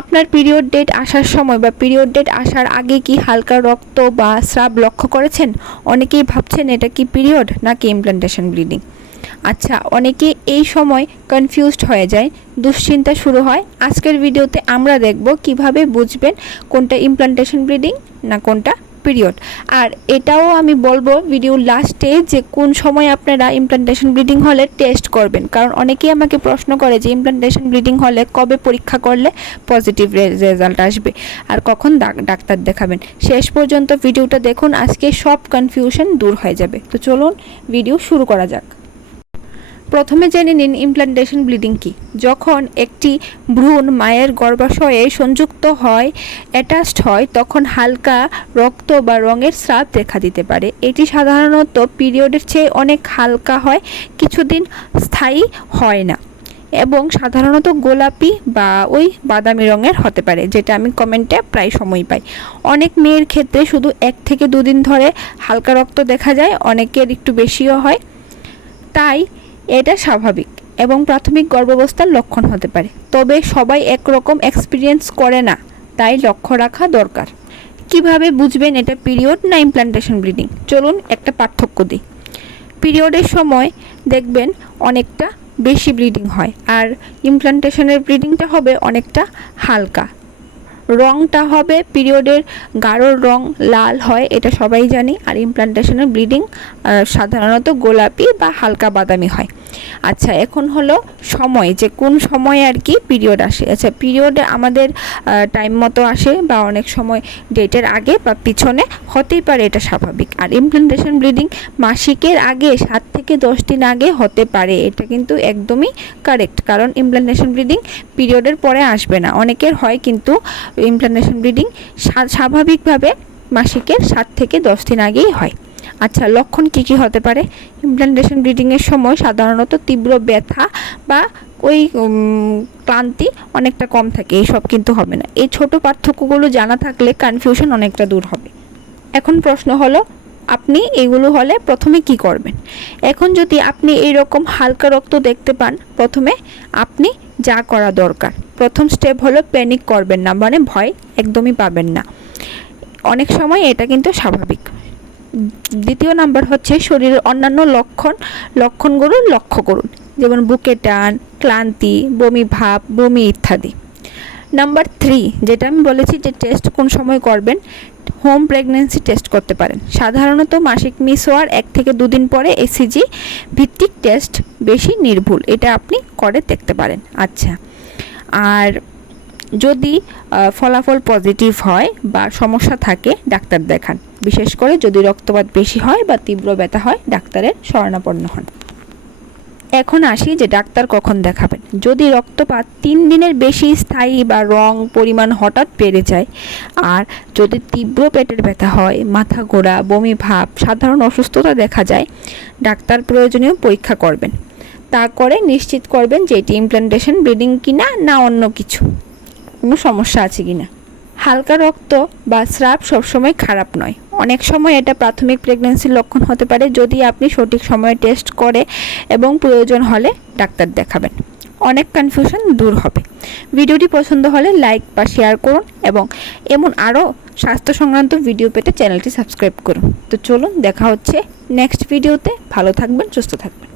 আপনার period date আসার সময় বা পিরিয়ড ডেট আসার আগে কি হালকা রক্ত বা স্রাব লক্ষ্য করেছেন? অনেকেই ভাবছেন এটা কি পিরিয়ড নাকি ইমপ্লান্টেশন ব্লিডিং আচ্ছা অনেকে এই সময় কনফিউজড হয়ে যায়, দুশ্চিন্তা শুরু হয়। আজকের ভিডিওতে আমরা দেখব কীভাবে বুঝবেন কোনটা ইমপ্লান্টেশন ব্লিডিং না কোনটা পিরিয়ড আর এটাও আমি বলব ভিডিও লাস্টে যে কোন সময় আপনারা ইমপ্লান্টেশন ব্লিডিং হলে টেস্ট করবেন। কারণ অনেকেই আমাকে প্রশ্ন করে যে ইমপ্লান্টেশন ব্লিডিং হলে কবে পরীক্ষা করলে পজিটিভ রেজাল্ট আসবে। আর কখন ডাক্তার দেখাবেন। শেষ পর্যন্ত ভিডিওটা দেখুন, আজকে সব কনফিউশন দূর হয়ে যাবে। তো চলুন ভিডিও শুরু করা যাক। প্রথমে জেনে নিন ইমপ্লান্টেশন ব্লিডিং কি। যখন একটি ভ্রূণ মায়ের গর্ভাশয়ে সংযুক্ত হয় অ্যাটাচড হয়, তখন হালকা রক্ত বা রঙের স্রাব দেখা দিতে পারে। এটি সাধারণত পিরিয়ডের চেয়ে অনেক হালকা হয়, কিছুদিন স্থায়ী হয় না এবং সাধারণত গোলাপি বা ওই বাদামি রঙের হতে পারে, যেটা আমি কমেন্টে প্রায় সময় পাই। অনেক মেয়ের ক্ষেত্রে শুধু এক থেকে দুদিন ধরে হালকা রক্ত দেখা যায়, অনেকের একটু বেশিও হয়। তাই এটা স্বাভাবিক এবং প্রাথমিক গর্ভাবস্থার লক্ষণ হতে পারে। তবে সবাই একরকম এক্সপিরিয়েন্স করে না, তাই লক্ষ্য রাখা দরকার। কীভাবে বুঝবেন এটা পিরিয়ড না ইমপ্লান্টেশন ব্লিডিং চলুন একটা পার্থক্য দিই। পিরিয়ডের সময় দেখবেন অনেকটা বেশি ব্লিডিং হয়, আর ইমপ্লান্টেশনের ব্লিডিংটা হবে অনেকটা হালকা। রংটা হবে, পিরিয়ডের গাঢ় রং লাল হয়, এটা সবাই জানি। আর ইমপ্লান্টেশনের ব্লিডিং সাধারণত গোলাপি বা হালকা বাদামি হয়। আচ্ছা এখন হলো সময়, যে কোন সময় আর কি পিরিয়ড আসে। আচ্ছা পিরিয়ড আমাদের টাইম মতো আসে বা অনেক সময় ডেটের আগে বা পিছনে হতেই পারে, এটা স্বাভাবিক। আর ইমপ্লান্টেশন ব্লিডিং মাসিকের আগে, সাত থেকে দশ দিন আগে হতে পারে, এটা কিন্তু একদমই কারেক্ট কারণ ইমপ্লান্টেশন ব্লিডিং পিরিয়ডের পরে আসবে না। অনেকের হয় কিন্তু ইমপ্লান্টেশন ব্লিডিং স্বাভাবিকভাবে মাসিকের সাত থেকে দশ দিন আগেই হয়। আচ্ছা লক্ষণ কী কী হতে পারে? ইমপ্লান্টেশন ব্লিডিংয়ের সময় সাধারণত তীব্র ব্যথা বা ওই ক্লান্তি অনেকটা কম থাকে, এইসব কিন্তু হবে না। এই ছোট পার্থক্যগুলো জানা থাকলে কনফিউশন অনেকটা দূর হবে। এখন প্রশ্ন হলো, আপনি এগুলো হলে প্রথমে কি করবেন? এখন যদি আপনি এই রকম হালকা রক্ত দেখতে পান, প্রথমে আপনি যা করা দরকার। প্রথম স্টেপ হলো প্যানিক করবেন না মানে ভয় একদমই পাবেন না। অনেক সময় এটা কিন্তু স্বাভাবিক। দ্বিতীয় নাম্বার হচ্ছে শরীরের অন্যান্য লক্ষণ, লক্ষণগুলো লক্ষ্য করুন। যেমন বুকে টান, ক্লান্তি, বমি ভাব, বমি ইত্যাদি। নাম্বার থ্রি, যেটা আমি বলেছি যে টেস্ট কোন সময় করবেন, হোম প্রেগনেন্সি টেস্ট করতে পারেন। সাধারণত মাসিক মিস হওয়ার এক থেকে দুদিন পরে এসিজি ভিত্তিক টেস্ট বেশি নির্ভুল, এটা আপনি করে দেখতে পারেন। আচ্ছা আর যদি ফলাফল পজিটিভ হয় বা সমস্যা থাকে, ডাক্তার দেখান। বিশেষ করে যদি রক্তপাত বেশি হয় বা তীব্র ব্যথা হয়, ডাক্তারের শরণাপন্ন হন। এখন আসি যে ডাক্তার কখন দেখাবেন। যদি রক্তপাত তিন দিনের বেশি স্থায়ী বা রং, পরিমাণ হঠাৎ বেড়ে যায়, আর যদি তীব্র পেটের ব্যথা হয়, মাথা ঘোরা, বমি ভাব, সাধারণ অসুস্থতা দেখা যায়, ডাক্তার প্রয়োজনীয় পরীক্ষা করবেন। তা করে নিশ্চিত করবেন যে এটি ইমপ্লান্টেশন ব্লিডিং কিনা না অন্য কিছু। কোনো সমস্যা আছে কিনা হালকা রক্ত বা স্রাব সবসময় খারাপ নয়। অনেক সময় এটা প্রাথমিক প্রেগনেন্সির লক্ষণ হতে পারে যদি আপনি সঠিক সময়ে টেস্ট করে এবং প্রয়োজন হলে ডাক্তার দেখাবেন। অনেক কনফিউশন দূর হবে। ভিডিওটি পছন্দ হলে লাইক বা শেয়ার করুন এবং এমন আরও স্বাস্থ্য সংক্রান্ত ভিডিও পেতে চ্যানেলটি সাবস্ক্রাইব করুন। তো চলুন, দেখা হচ্ছে নেক্সট ভিডিওতে ভালো থাকবেন, সুস্থ থাকবেন।